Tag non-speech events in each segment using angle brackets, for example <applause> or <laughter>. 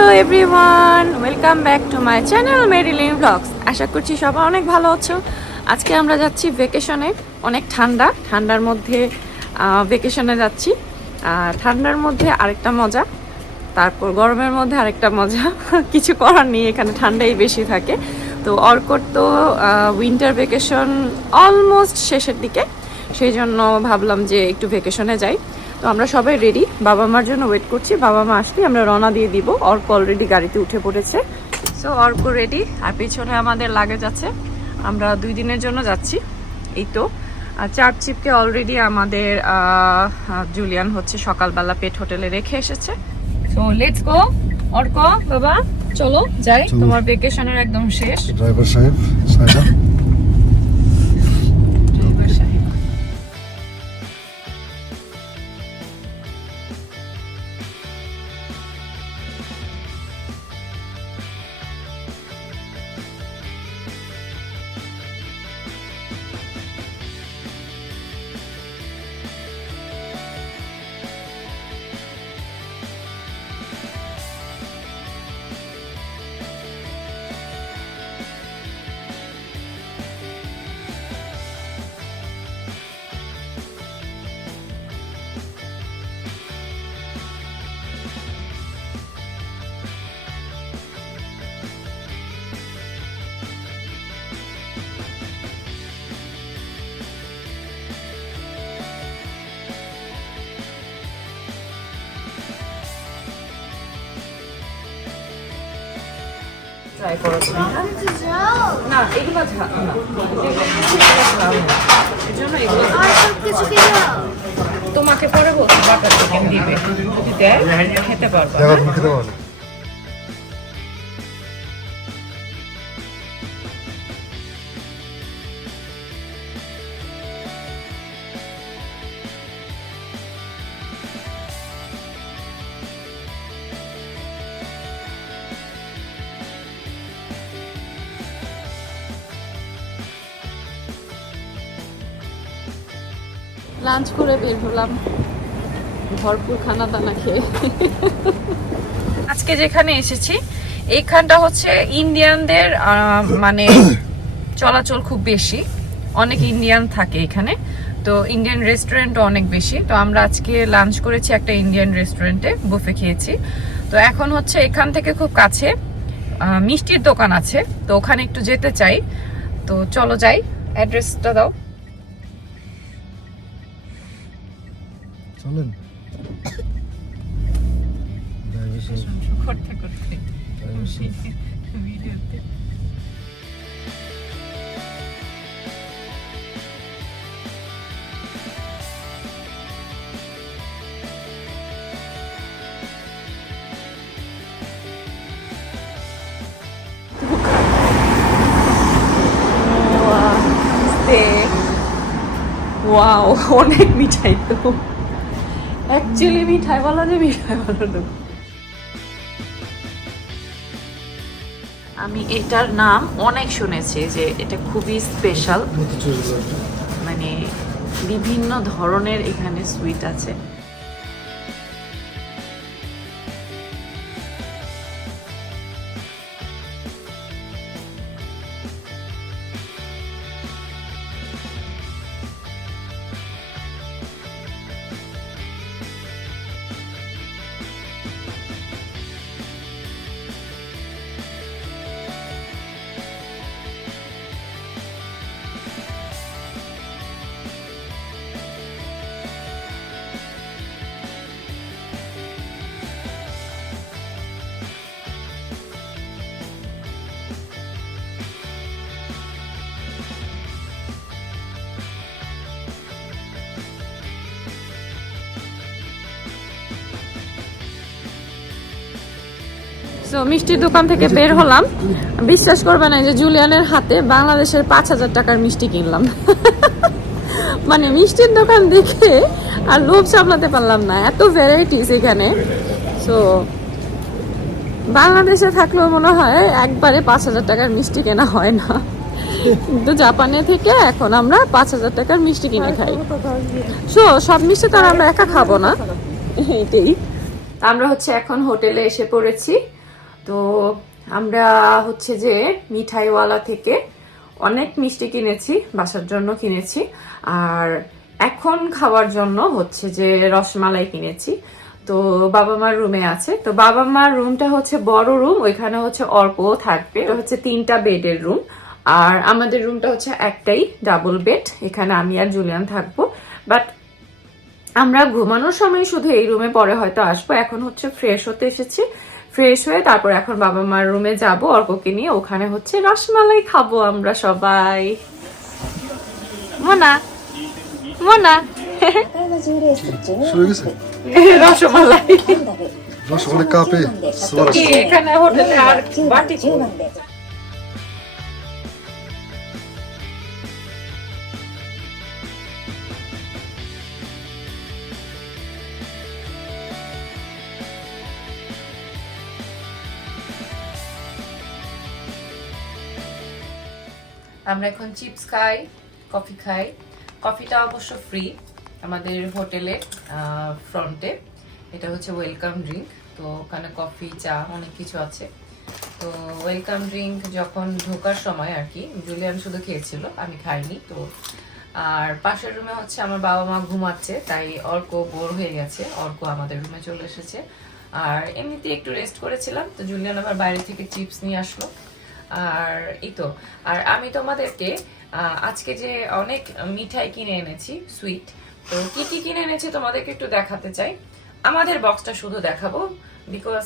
Hello everyone welcome back to my channel Marilyn blogs আশা করছি সবাই অনেক ভালো আছো। আজকে আমরা যাচ্ছি ভেকেশনে অনেক ঠান্ডা। ঠান্ডার মধ্যে ভেকেশনে যাচ্ছি। আর ঠান্ডার মধ্যে আরেকটা মজা। তারপর গরমের মধ্যে আরেকটা মজা। <laughs> কিছু করার নেই, এখানে ঠান্ডাই বেশি থাকে। তো অর্কর তো উইন্টার ভেকেশন অলমোস্ট শেষের দিকে। সেই জন্য ভাবলাম যে একটু ভেকেশনে যাই। তো আমরা সবাই রেডি বাবা মার জন্য ওয়েট করছি। বাবা মা আসলে আমরা রওনা দিয়ে দিব। অর্ক অলরেডি গাড়িতে উঠে পড়েছে। সো অর্ক রেডি আর পেছনে আমাদের লাগেজ আছে। আমরা দুই দিনের জন্য যাচ্ছি। এই তো। আর চার চিপকে অলরেডি আমাদের জুলিয়ান হচ্ছে সকালবেলা পেট হোটেলে রেখে এসেছে। সো লেটস গো অর্ক বাবা চলো যাই। তোমার ভেকেশনের একদম শেষ। ড্রাইভার সাহেব। সাহেবা ট্রাই করেছি। না এগুলো ঝাল না যেগুলো দিচ্ছি এগুলো ঝাল না। এর জন্য এগুলো তোমাকে পরে বলছি বাটার চিকেন দিবে। যদি দেয় খেতে পারব করে বের হলাম। ভরপুর খানা দানা খেয়ে। আজকে যেখানে এসেছি, এইখানটা হচ্ছে ইন্ডিয়ানদের মানে চলাচল খুব বেশি। অনেক ইন্ডিয়ান থাকে এখানে। তো ইন্ডিয়ান রেস্টুরেন্টও অনেক বেশি। তো আমরা আজকে লাঞ্চ করেছি একটা ইন্ডিয়ান রেস্টুরেন্টে, বুফে খেয়েছি। তো এখন হচ্ছে এখান থেকে খুব কাছে মিষ্টির দোকান আছে। তো ওখানে একটু যেতে চাই। তো চলো যাই। অ্যাড্রেসটা দাও। চলেন। ড্রাইভার করতে। করতে ভিডিওতে। ওয়াও <laughs> অনেক মিঠাই তো। অ্যাকচুয়ালি মিঠাই বলা যে মিঠাই বলা না আমি এটার নাম অনেক শুনেছি যে এটা খুবই স্পেশাল মানে বিভিন্ন ধরনের এখানে সুইট আছে। মিষ্টির দোকান থেকে বের হলাম। বিশ্বাস করবে না যে জুলিয়ানের হাতে বাংলাদেশের পাঁচ হাজার টাকার মিষ্টি কিনলাম। <laughs> মানে মিষ্টির দোকান দেখে আর লোভ সামলাতে পারলাম না এত ভ্যারাইটিস এখানে। সো বাংলাদেশে থাকলেও মনে হয় একবারে পাঁচ হাজার টাকার মিষ্টি কেনা হয় না। কিন্তু জাপানে থেকে এখন আমরা পাঁচ হাজার টাকার মিষ্টি কিনে খাই। সো সব মিষ্টি তো আর আমরা একা খাব না। এটাই আমরা হচ্ছে এখন হোটেলে এসে পড়েছি। তো আমরা হচ্ছে যে মিঠাইওয়ালা থেকে অনেক মিষ্টি কিনেছি, বাসার জন্য কিনেছি। আর এখন খাওয়ার জন্য হচ্ছে যে রসমালাই কিনেছি। তো বাবা মার রুমে আছে। তো বাবা মার রুমটা হচ্ছে বড় রুম ওইখানে হচ্ছে অর্কও থাকবে। হচ্ছে তিনটা বেডের রুম আর আমাদের রুমটা হচ্ছে একটাই ডাবল বেড এখানে আমি আর জুলিয়ান থাকব। বাট আমরা ঘুমানোর সময় শুধু এই রুমে পরে হয়তো আসব। এখন হচ্ছে ফ্রেশ হতে এসেছি। ফ্রেশ হয়ে তারপর এখন বাবা মার রুমে যাব অর্ককে নিয়ে। ওখানে হচ্ছে রসমালাই খাব আমরা সবাই। মোনা মোনা। রসমালাই। রসমালাই কাপে এখানে হোটেলে আর বাটি আমরা এখন চিপস খাই, কফি খাই। কফিটা অবশ্য ফ্রি আমাদের হোটেলে ফ্রন্টে এটা হচ্ছে ওয়েলকাম ড্রিঙ্ক তো ওখানে কফি, চা অনেক কিছু আছে। তো ওয়েলকাম ড্রিঙ্ক যখন ঢোকার সময় আর কি জুলিয়ান শুধু খেয়েছিল, আমি খাইনি, তো আর পাশের রুমে হচ্ছে আমার বাবা মা ঘুমাচ্ছে, তাই অর্ক বোর হয়ে গেছে, অর্ক আমাদের রুমে চলে এসেছে। আর এমনিতে একটু রেস্ট করেছিলাম, তো জুলিয়ান আবার বাইরে থেকে চিপস নিয়ে আসলো। আর এই তো, আর আমি তোমাদেরকে আজকে যে অনেক মিঠাই কিনে এনেছি সুইট তো কি কি কিনে এনেছি তোমাদেরকে একটু দেখাতে চাই। আমাদের বক্সটা শুধু দেখাবো বিকজ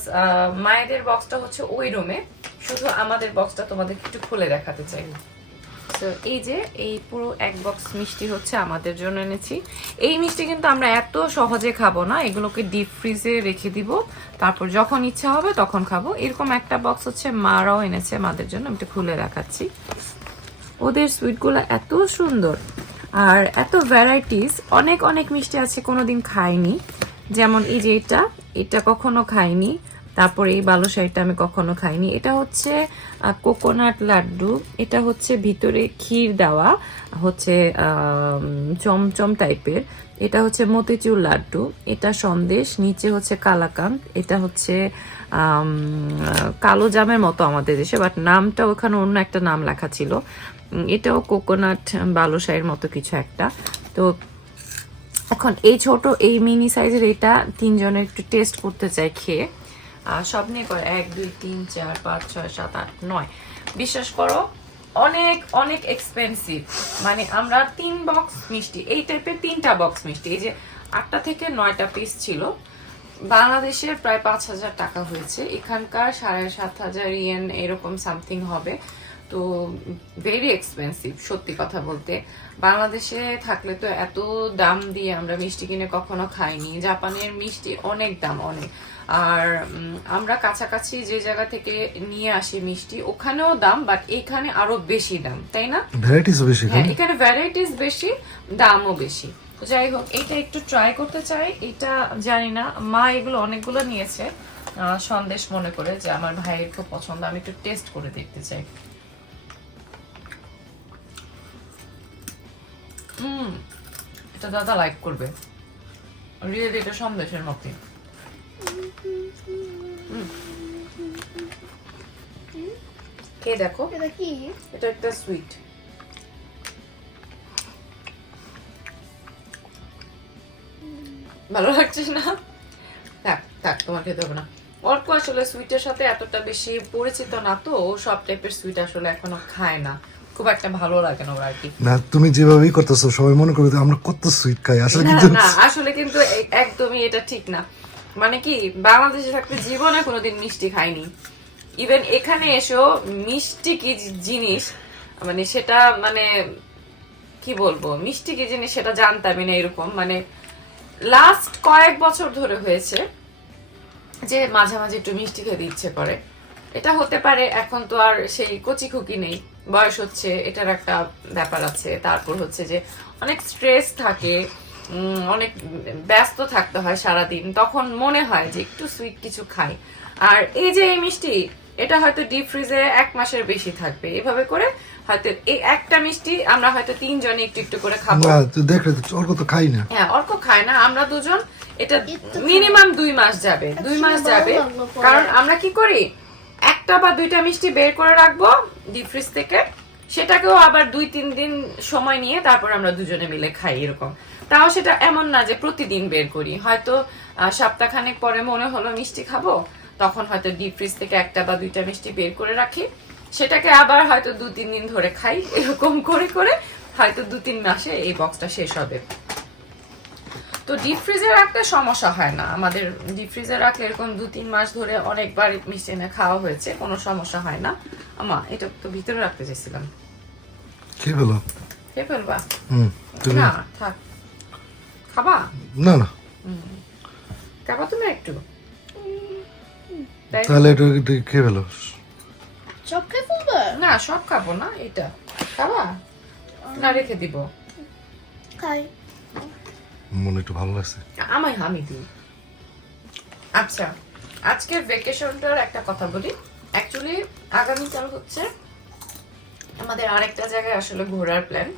মায়েদের বক্সটা হচ্ছে ওই রুমে শুধু আমাদের বক্সটা তোমাদেরকে একটু খুলে দেখাতে চাই। তো এই যে, এই পুরো এক বক্স মিষ্টি হচ্ছে আমাদের জন্য এনেছি। এই মিষ্টি কিন্তু আমরা এত সহজে খাব না, এগুলোকে ডিপ ফ্রিজে রেখে দিব। তারপর যখন ইচ্ছা হবে তখন খাব। এরকম একটা বক্স হচ্ছে, মারাও এনেছে আমাদের জন্য, আমি খুলে দেখাচ্ছি। ওদের সুইটগুলো এত সুন্দর। আর এত ভ্যারাইটিস অনেক অনেক মিষ্টি আছে, কোনোদিন খাইনি। যেমন এই যে এটা এটা কখনো খাইনি। তারপরে এই বালুশাহিটা আমি কখনো খাইনি। এটা হচ্ছে কোকোনাট লাড্ডু। এটা হচ্ছে ভিতরে ক্ষীর দেওয়া, হচ্ছে চমচম টাইপের। এটা হচ্ছে মতিচুর লাড্ডু। এটা সন্দেশ, নিচে হচ্ছে কালাকান্দ এটা হচ্ছে কালো জামের মতো আমাদের দেশে বাট নামটা ওখানে অন্য একটা নাম লেখা ছিল। এটাও কোকোনাট বালুশাহির মতো কিছু একটা। তো এখন এই ছোট, এই মিনি সাইজের এটা তিনজনের একটু টেস্ট করতে চাই, খেয়ে। সব নিয়ে করে এক, দুই, তিন, চার, পাঁচ, ছয়, সাত, আট, নয়। বিশ্বাস করো, অনেক অনেক এক্সপেন্সিভ মানে আমরা তিন বক্স মিষ্টি, এই টাইপের তিনটা বক্স মিষ্টি। এই যে আটটা থেকে নয়টা পিস ছিল। বাংলাদেশের প্রায় পাঁচ হাজার টাকা হয়েছে। এখানকার সাড়ে সাত হাজার ইয়েন এরকম সামথিং হবে। তো ভেরি এক্সপেন্সিভ সত্যি কথা বলতে। বাংলাদেশে থাকলে তো এত দাম দিয়ে আমরা মিষ্টি কিনে কখনো খাইনি। জাপানের মিষ্টি অনেক দাম অনেক। আর আমরা কাছাকাছি যে জায়গা থেকে নিয়ে আসি মিষ্টি ওখানেও দাম বাট এখানে আরও বেশি দাম তাই না? ভ্যারাইটিস বেশি হ্যাঁ এখানে? ভ্যারাইটিস বেশি দামও বেশি। যাই হোক এটা একটু ট্রাই করতে চাই। এটা জানি না মা এগুলো অনেকগুলো নিয়েছে। সন্দেশ মনে করে যে আমার ভাইয়ের খুব পছন্দ আমি একটু টেস্ট করে দেখতে চাই। হুম এটা দাদা লাইক করবে। রিয়েলি এটা সন্দেশের। খেয়ে দেখো? এটা কি? এটা একটা সুইট ভালো লাগছে না? থাক থাক তোমার খেতে হবে না। অল্প আসলে সুইটের সাথে এতটা বেশি পরিচিত না তো সব টাইপের সুইট আসলে এখনও খায় না। খুব একটা ভালো লাগে না ওর আর কি। না তুমি যেভাবেই করতেছো সবাই মনে করবে আমরা কত সুইট খাই আসলে কিন্তু না আসলে কিন্তু একদমই এটা ঠিক না। মানে কি বাংলাদেশে থাকতে জীবনে কোনোদিন মিষ্টি খাইনি। ইভেন এখানে এসেও মিষ্টি কি জিনিস মানে সেটা মানে কি বলব মিষ্টি কি জিনিস সেটা জানতামই না এরকম। মানে লাস্ট কয়েক বছর ধরে হয়েছে যে মাঝে মাঝে একটু মিষ্টি খেতে ইচ্ছে করে। এটা হতে পারে এখন তো আর সেই কচি খুকি নেই। বয়স হচ্ছে এটার একটা ব্যাপার আছে। তারপর হচ্ছে যে অনেক স্ট্রেস থাকে অনেক ব্যস্ত থাকতে হয় সারাদিন। তখন মনে হয় যে একটু সুইট কিছু খাই। আর এই যে এই মিষ্টি এটা হয়তো ডিপ ফ্রিজে এক মাসের বেশি থাকবে। এভাবে করে হয়তো এই একটা মিষ্টি আমরা হয়তো তিনজনে একটু একটু করে খাব। দেখলে তো অর্ক তো খাই না। হ্যাঁ অর্ক খায় না। আমরা দুজন এটা মিনিমাম দুই মাস যাবে। দুই মাস যাবে। কারণ আমরা কি করি একটা বা দুইটা মিষ্টি বের করে রাখব ডিপ ফ্রিজ থেকে। সেটাকেও আবার দুই, তিন দিন সময় নিয়ে তারপর আমরা দুজনে মিলে খাই এরকম। তাও সেটা এমন না যে প্রতিদিন বের করি। হয়তো সপ্তাহখানেক পরে মনে হলো মিষ্টি খাব, তখন হয়তো ডিপ ফ্রিজ থেকে একটা বা দুইটা মিষ্টি বের করে রাখি। সেটাকে আবার হয়তো দু, তিন দিন ধরে খাই, এরকম করে করে হয়তো দু, তিন মাসে এই বক্সটা শেষ হবে। তো ডিপ ফ্রিজে রাখতে সমস্যা হয় না। আমাদের ডিপ ফ্রিজে রাখলে এরকম দু তিন মাস ধরে অনেকবার মিষ্টি এনে খাওয়া হয়েছে কোনো সমস্যা হয় না। আমা এটা তো ভিতরে রাখতে চাইছিলাম। কে পেল? খেয়ে ফেলবা? হুম তুমি? না থাক। খাবা? না না। খাবা তুমি একটু। তাহলে এটা কে পেল? সব খেয়ে ফেলবে? না সব খাব না এটা। খাবা? না রেখে দিব। খাই। মনে একটু ভালো লাগছে। আমায় আমি দিই আচ্ছা আজকের ভেকেশনটার একটা কথা বলি। অ্যাকচুয়ালি আগামীকাল হচ্ছে আমাদের আরেকটা জায়গায় আসলে ঘোরার প্ল্যান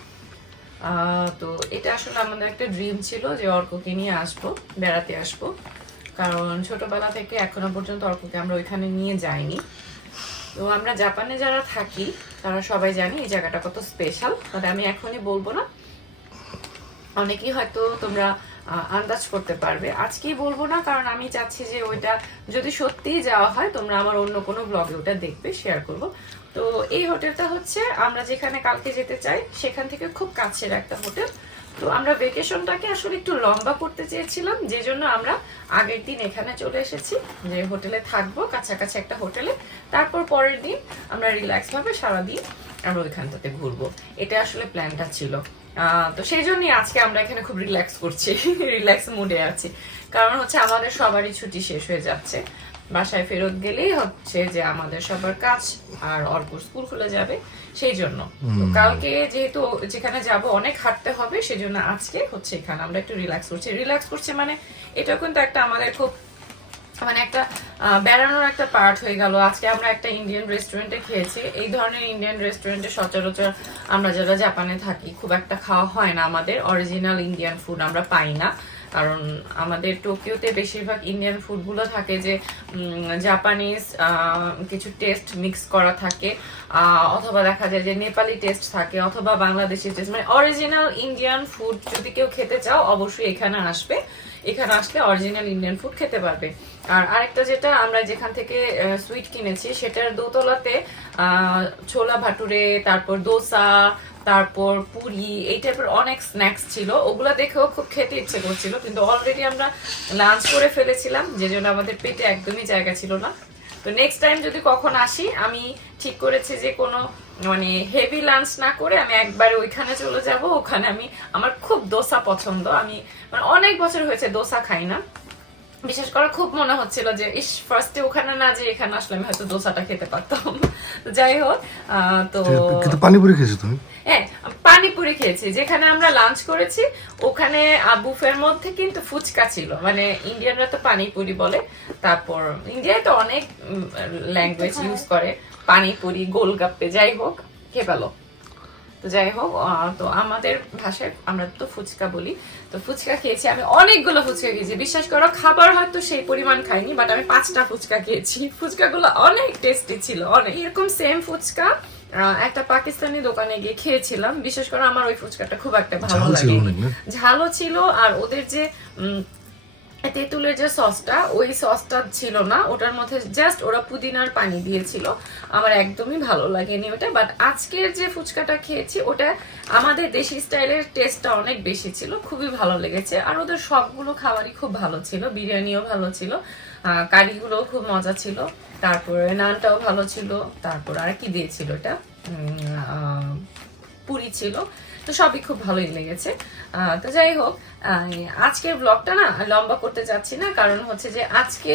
তো এটা আসলে আমাদের একটা ড্রিম ছিল যে অর্ককে নিয়ে আসব, বেড়াতে আসব। কারণ ছোটবেলা থেকে এখনও পর্যন্ত অর্ককে আমরা ওইখানে নিয়ে যাইনি। তো আমরা জাপানে যারা থাকি, তারা সবাই জানি এই জায়গাটা কত স্পেশাল তবে আমি এখনই বলব না অনেকেই হয়তো তোমরা আন্দাজ করতে পারবে। আজকেই বলব না, কারণ আমি চাচ্ছি যে ওইটা যদি সত্যিই যাওয়া হয়, তোমরা আমার অন্য কোনো ব্লগে ওটা দেখবে শেয়ার করব। তো এই হোটেলটা হচ্ছে, আমরা যেখানে কালকে যেতে চাই, সেখান থেকে খুব কাছের একটা হোটেল। তো আমরা ভেকেশনটাকে আসলে একটু লম্বা করতে চেয়েছিলাম, যে জন্য আমরা আগের দিন এখানে চলে এসেছি, যে হোটেলে থাকব, কাছাকাছি একটা হোটেলে। তারপর পরের দিন আমরা রিল্যাক্স ভাবে সারাদিন আমরা ওইখানটাতে ঘুরবো। এটা আসলে প্ল্যানটা ছিল। তো সেই জন্যই আজকে আমরা এখানে খুব রিল্যাক্স করছি <laughs> রিল্যাক্স মুডে আছি। কারণ হচ্ছে আমাদের সবারই ছুটি শেষ হয়ে যাচ্ছে। বাসায় ফেরত গেলেই হচ্ছে যে আমাদের সবার কাজ আর অল্প স্কুল খুলে যাবে সেই জন্য। তো কালকে যেহেতু যেখানে যাব অনেক হাঁটতে হবে সেজন্য আজকে হচ্ছে এখানে আমরা একটু রিল্যাক্স করছি। রিল্যাক্স করছি মানে এটা কিন্তু একটা আমাদের খুব মানে একটা বেড়ানোর একটা পার্ট হয়ে গেল। আজকে আমরা একটা ইন্ডিয়ান রেস্টুরেন্টে খেয়েছি। এই ধরনের ইন্ডিয়ান রেস্টুরেন্টে সচরাচর আমরা যারা জাপানে থাকি, খুব একটা খাওয়া হয় না আমাদের। অরিজিনাল ইন্ডিয়ান ফুড আমরা পাই না। কারণ আমাদের টোকিওতে বেশিরভাগ ইন্ডিয়ান ফুডগুলো থাকে যে জাপানিজ কিছু টেস্ট মিক্স করা থাকে। অথবা দেখা যায় যে নেপালি টেস্ট থাকে, অথবা বাংলাদেশি টেস্ট মানে অরিজিনাল ইন্ডিয়ান ফুড যদি কেউ খেতে চাও, অবশ্যই এখানে আসবে। এখানে আসলে অরিজিনাল ইন্ডিয়ান ফুড খেতে পারবে। আর আরেকটা যেটা আমরা যেখান থেকে সুইট কিনেছি, সেটার দোতলাতে ছোলা ভাটুরে, তারপর দোসা, তারপর পুরি, এই টাইপের অনেক স্ন্যাক্স ছিল। ওগুলো দেখেও খুব খেতে ইচ্ছে করছিল, কিন্তু অলরেডি আমরা লাঞ্চ করে ফেলেছিলাম যে জন্য আমাদের পেটে একদমই জায়গা ছিল না। তো নেক্সট টাইম যদি কখন আসি, আমি ঠিক করেছি যে কোনো মানে হেভি লাঞ্চ না করে আমি একবারে ওইখানে চলে যাব। ওখানে আমি, আমার খুব দোসা পছন্দ। আমি মানে অনেক বছর হয়েছে দোসা খাই না। বিশেষ করে খুব মনে হচ্ছিল যে ইস ফার্স্টে ওখানে না যে এখানে আসলে আমি হয়তো দোসাটা খেতে পারতাম। তো যাই হোক তো কিন্তু পানিপুরি খেয়েছো তুমি? হ্যাঁ পানিপুরি খেয়েছি। যেখানে আমরা লাঞ্চ করেছি ওখানে বুফের মধ্যে কিন্তু ফুচকা ছিল। মানে ইন্ডিয়ানরা তো পানিপুরি বলে। তারপর ইন্ডিয়ায় তো অনেক ল্যাঙ্গুয়েজ ইউজ করে। পানিপুরি গোলগাপ্পে যাই হোক কে পেল যাই হোক তো আমাদের ভাষায় আমরা তো ফুচকা বলি। তো ফুচকা খেয়েছি আমি অনেকগুলো ফুচকা খেয়েছি। বিশ্বাস করো খাবার হয়তো সেই পরিমাণ খাইনি বাট আমি পাঁচটা ফুচকা খেয়েছি। ফুচকাগুলো অনেক টেস্টি ছিল অনেক। এরকম সেম ফুচকা আহ, একটা পাকিস্তানি দোকানে গিয়ে খেয়েছিলাম। বিশেষ করে আমার ওই ফুচকাটা খুব একটা ভালো লাগে ঝালও ছিল আর ওদের যে উম, তেঁতুলের যে সসটা, ওই সসটা ছিল না। ওটার মধ্যে জাস্ট ওরা পুদিনার পানি দিয়েছিল। আমার একদমই ভালো লাগেনি ওটা বাট আজকের যে ফুচকাটা খেয়েছি, ওটা আমাদের দেশি স্টাইলের টেস্টটা অনেক বেশি ছিল। খুবই ভালো লেগেছে। আর ওদের সবগুলো খাবারই খুব ভালো ছিল। বিরিয়ানিও ভালো ছিল। কারিগুলোও খুব মজা ছিল। তারপরে নানটাও ভালো ছিল। তারপর আর কি দিয়েছিল ওটা? পুরি ছিল। তো সবই খুব ভালোই লেগেছে। তো যাই হোক আজকের ব্লগটা না লম্বা করতে যাচ্ছি না, কারণ হচ্ছে যে আজকে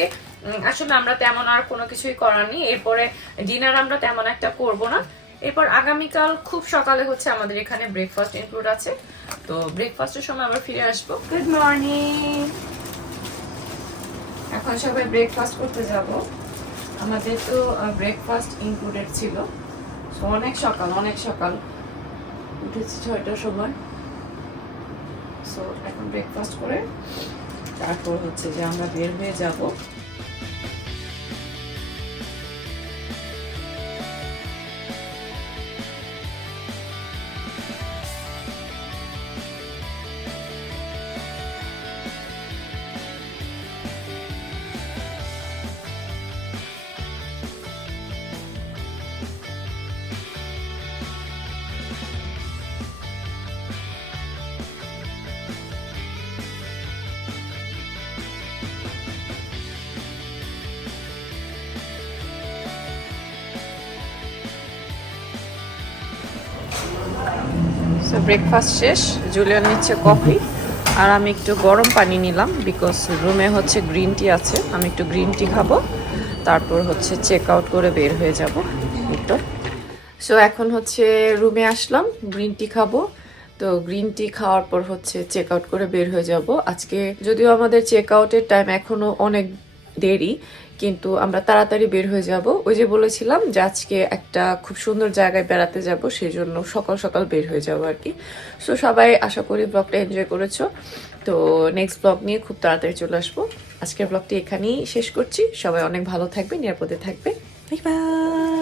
আসলে আমরা তেমন আর কোনো কিছুই করার নেই। এরপরে ডিনার আমরা তেমন একটা করব না। এরপর আগামীকাল খুব সকালে হচ্ছে আমাদের এখানে ব্রেকফাস্ট ইনক্লুড আছে। তো ব্রেকফাস্টের সময় আবার ফিরে আসব। গুড মর্নিং এখন সবাই ব্রেকফাস্ট করতে যাব। আমাদের তো ব্রেকফাস্ট ইনক্লুডেড ছিল। অনেক সকাল অনেক সকাল। উঠেছি ছয়টার সময়। সো এখন ব্রেকফাস্ট করে তারপর হচ্ছে যে আমরা বের হয়ে যাব। সো ব্রেকফাস্ট শেষ জুলিয়ান নিচ্ছে কফি আর আমি একটু গরম পানি নিলাম বিকজ রুমে হচ্ছে গ্রিন টি আছে, আমি একটু গ্রিন টি খাব, তারপর হচ্ছে চেক আউট করে বের হয়ে যাব, একটু। সো এখন হচ্ছে রুমে আসলাম গ্রিন টি খাব, তো গ্রিন টি খাওয়ার পর হচ্ছে চেক আউট করে বের হয়ে যাব। আজকে যদিও আমাদের চেক আউটের টাইম এখনও অনেক দেরি কিন্তু আমরা তাড়াতাড়ি বের হয়ে যাব। ওই যে বলেছিলাম যে আজকে একটা খুব সুন্দর জায়গায় বেড়াতে যাব সেই জন্য সকাল সকাল বের হয়ে যাব আর কি। সো সবাই আশা করি ব্লগটা এনজয় করেছ। তো নেক্সট ব্লগ নিয়ে খুব তাড়াতাড়ি চলে আসব। আজকের ব্লগটি এখানেই শেষ করছি। সবাই অনেক ভালো থাকবে, নিরাপদে থাকবে। Bye bye